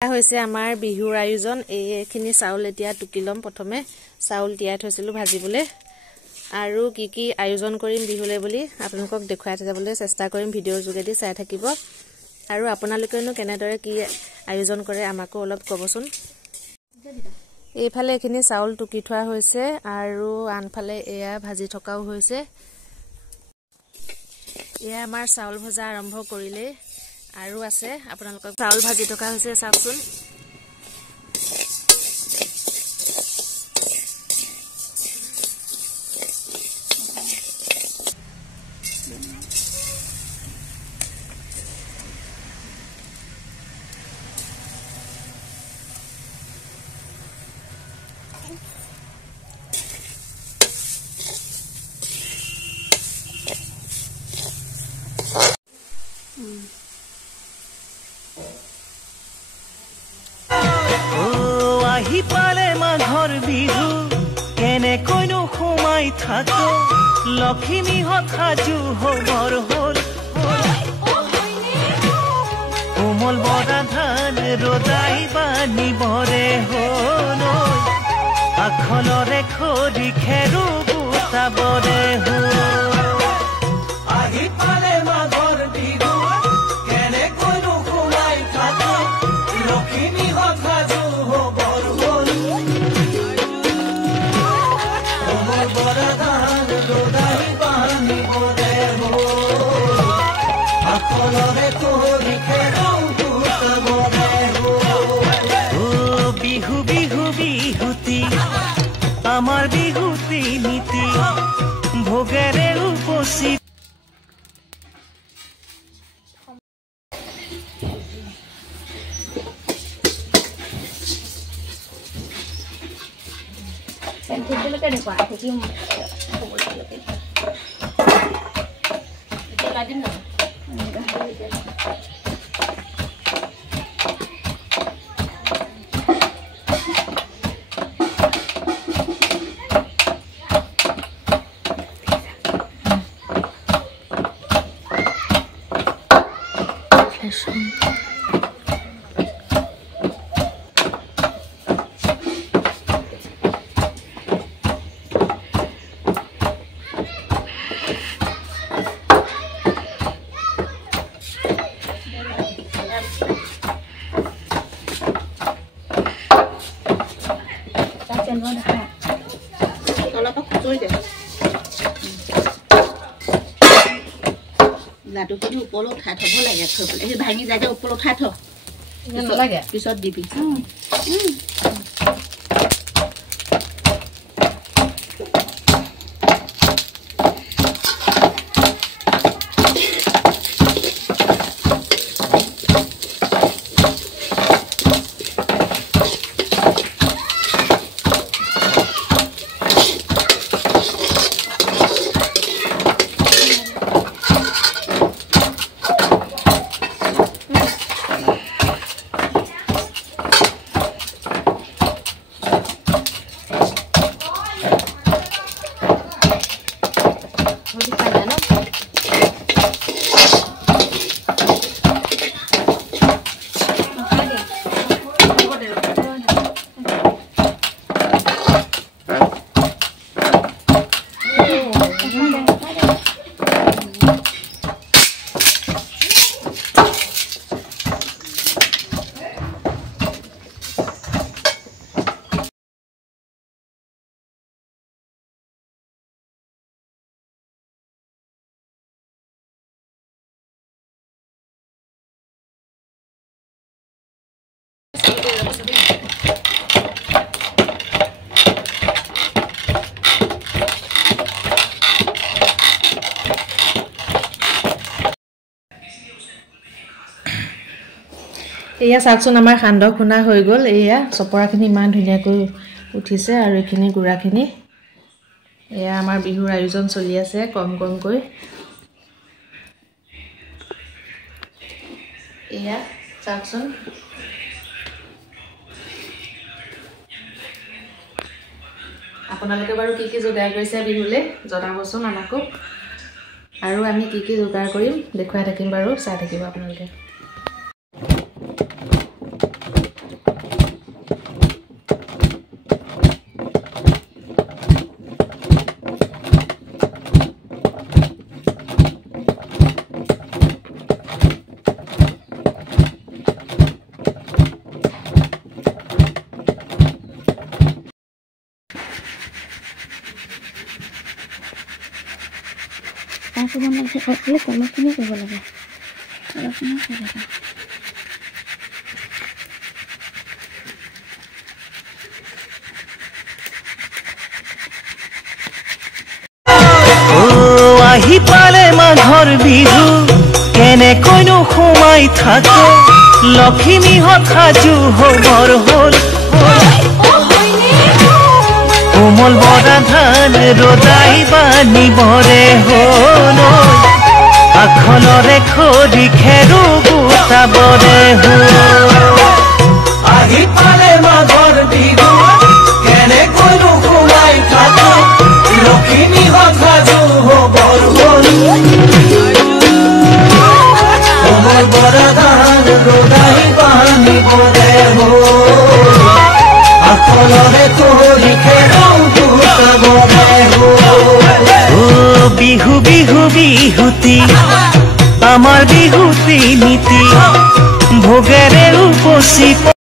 হৈছে আমাৰ বিহুৰ আয়োজন এইখিনি চাউল এতিয়া টুকি লম প্ৰথমে চাউল তিয়াই থৈছিলো ভাজিবলৈ আৰু কি আয়োজন কৰিম বিহুলে বুলি আপোনালোকক দেখুৱাই যাবলৈ চেষ্টা কৰিম ভিডিঅ'ৰ যোগেদি চাই থাকিব আৰু আপোনালোকেনো কেনেদৰে কি আয়োজন কৰে আমাকো অলপ ক'বচোন এইফালে এখিনি চাউল টুকি থোৱা হৈছে আৰু আনফালে এয়া ভাজি থকাও হৈছে এয়া আমাৰ চাউল ভজা আৰম্ভ কৰিলে আৰু আছে আপোনালোকক চাউল ভাজি থকা হৈছে চাওকচোন আহি পালে মাঘৰ বিহু কেনেকৈনো সোমাই থাকো লখিমীহঁত সাজু হবৰ হ'ল কোমল বৰা ধান ৰদাই বানিবৰে হ'ল আখলৰে খৰি খেৰো গোটাবৰে হ'ল আহি পালে মাঘৰ বিহু কেনেকৈনো সোমাই থাকো লখিমীহঁত সাজু হবৰ হ'ল কোমল বৰা ধান ৰদাই বানিবৰে হ'ল আখলৰে খৰি খেৰো গোটাবৰে হ'ল বিহু বিহু বিহুতি আমাৰ বিহুতি নীতি ভোগেৰে উপচি লাডুখিনি ওপৰত উঠাই থ'ব লাগে থৈ পেলাই সেই ভাঙি যায় ওপৰত উঠাই থ পিছত দিবি এয়া চাকচোন আমাৰ সান্দহ খুনা হৈ গ'ল এয়া চপৰাখিনি ইমান ধুনীয়াকৈ উঠিছে আৰু এইখিনি গুড়াখিনি এয়া আমাৰ বিহুৰ আয়োজন চলি আছে কম কমকৈ এয়া চাকচোন আপোনালোকে বাৰু কি যোগাৰ কৰিছে বিহুলে জনাবচোন আমাকো আৰু আমি কি যোগাৰ কৰিম দেখুৱাই থাকিম বাৰু চাই থাকিব আপোনালোকে কৰিব নালাগে অকলে তলখিনি কৰিব লাগে তলখিনি কৰিব লাগে আহি পালে মাঘৰ বিহু কেনেকৈনো সোমাই থাকে লখিমীহঁত সাজু হবৰ হ'ল কোমল বৰা ধান ৰজাই বানিবৰে হ'ল আখলৰে খৰি খেৰো গোটাবৰে হ'ল আহি পালে মাঘৰ বিহু কেনেকৈনো সোমাই থাকে লখিমীহঁত সাজু হবৰ হ'ল কোমল বৰা ধান ৰজাই বানিবৰে হ'ল আখলৰে খৰি খেৰো গোটাবৰে হ'ল বিহু বিহু বিহুতি আমাৰ বিহুতি নীতি ভোগেৰে উপচি